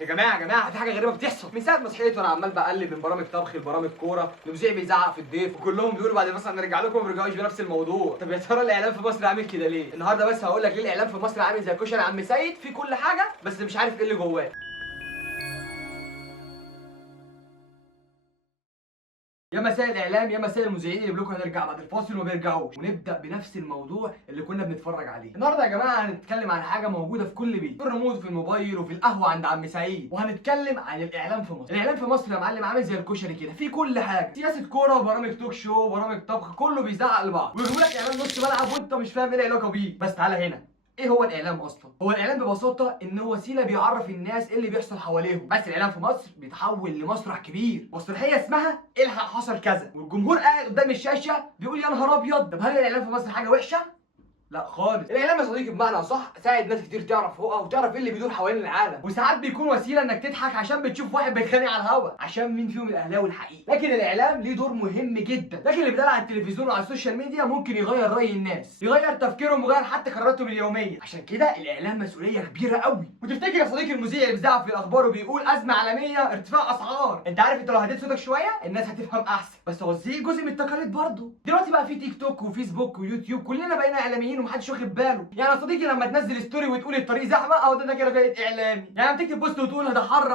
يا جماعه في حاجه غريبه بتحصل من ساعه ما صحيت وانا عمال بقلب من برامج طبخ لبرامج كوره، المذيع بيزعق في الضيف وكلهم بيقولوا بعد مثلا نرجع لكم ما رجعوش بنفس الموضوع. طب يا ترى الاعلام في مصر عامل كده ليه؟ النهارده بس هقول لك ليه الاعلام في مصر عامل زي كشري عم سيد، في كل حاجه بس مش عارف ايه اللي جواه. يا مساء الاعلام، يا مساء المذيعين اللي بيقولوا هنرجع بعد الفاصل وما بيرجعوش، ونبدا بنفس الموضوع اللي كنا بنتفرج عليه. النهارده يا جماعه هنتكلم عن حاجه موجوده في كل بيت، في الريموت وفي الموبايل وفي القهوه عند عم سعيد، وهنتكلم عن الاعلام في مصر. الاعلام في مصر يا معلم عامل زي الكشري كده، في كل حاجه، سياسه كوره وبرامج توك شو وبرامج طبخ، كله بيزعق لبعض ويجيبوا لك اعلان نص ملعب وانت مش فاهم ايه العلاقه بيه. بس تعالى هنا، ايه هو الاعلام اصلا؟ هو الاعلام ببساطه ان هو وسيله بيعرف الناس ايه اللي بيحصل حواليهم. بس الاعلام في مصر بيتحول لمسرح كبير، مسرحيه اسمها الحق حصل كذا، والجمهور قاعد قدام الشاشه بيقول يا نهار ابيض. طب هل الاعلام في مصر حاجه وحشه؟ لا خالص. الاعلام يا صديقي بمعنى صح ساعد ناس كتير تعرف هو وتعرف ايه اللي بيدور حوالين العالم، وساعات بيكون وسيله انك تضحك عشان بتشوف واحد بيتخانق على الهوا عشان مين فيهم الاهلاوي الحقيقي. لكن الاعلام ليه دور مهم جدا، لكن اللي بيتقال على التلفزيون وعلى السوشيال ميديا ممكن يغير راي الناس، يغير تفكيرهم ويغير حتى قراراتهم اليوميه. عشان كده الاعلام مسؤوليه كبيره قوي. وتفتكر يا صديقي المذيع اللي بيزعق في الاخبار وبيقول ازمه عالميه ارتفاع اسعار، انت عارف انت لو هديت صوتك شويه الناس هتفهم احسن، بس هو ازاي جزء من التقاليد برضه. دلوقتي بقى في تيك توك وفيسبوك ويوتيوب، كلنا بقينا اعلاميين ومحدش واخد باله. يعني يا صديقي لما تنزل ستوري وتقول الطريق زحمه اهو ده كده بقيت اعلامي، يعني لما تكتب بوست وتقول ده حر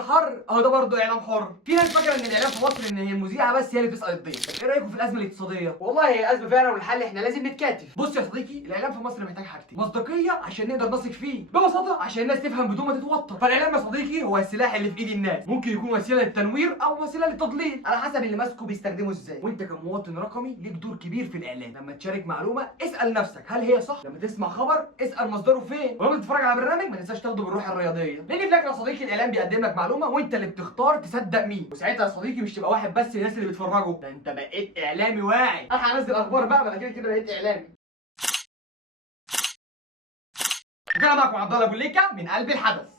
اهو ده برضه اعلام حر. في ناس فاكره ان الاعلام في مصر ان هي المذيعه بس هي اللي بتسال الضيف. طب ايه رايكم في الازمه الاقتصاديه؟ والله هي ازمه فعلا والحل احنا لازم نتكاتف. بص يا صديقي الاعلام في مصر محتاج حاجتين، مصداقيه عشان نقدر نثق فيه، ببساطه عشان الناس تفهم بدون ما تتوتر. فالاعلام يا صديقي هو السلاح اللي في ايد الناس، ممكن يكون وسيله للتنوير او وسيله للتضليل على حسب اللي ماسكه بيستخدمه ازاي. وانت كمواطن رقمي ليك دور كبير في الاعلام. لما تشارك معلومه اسال نفسك هل هي صح، لما تسمع خبر اسال مصدره فين، ولما تتفرج على برنامج ما تنساش تاخده بالروح الرياضيه، لان في الاخر يا صديقي الاعلام بيقدم لك معلومه وانت اللي بتختار تصدق مين. وساعتها يا صديقي مش تبقى واحد بس الناس اللي بيتفرجوا، ده انت بقيت اعلامي واعي. الحق انزل اخبار بقى، ما انا كده كده بقيت اعلامي. وكان معكم عبد الله ابو الليكه من قلب الحدث.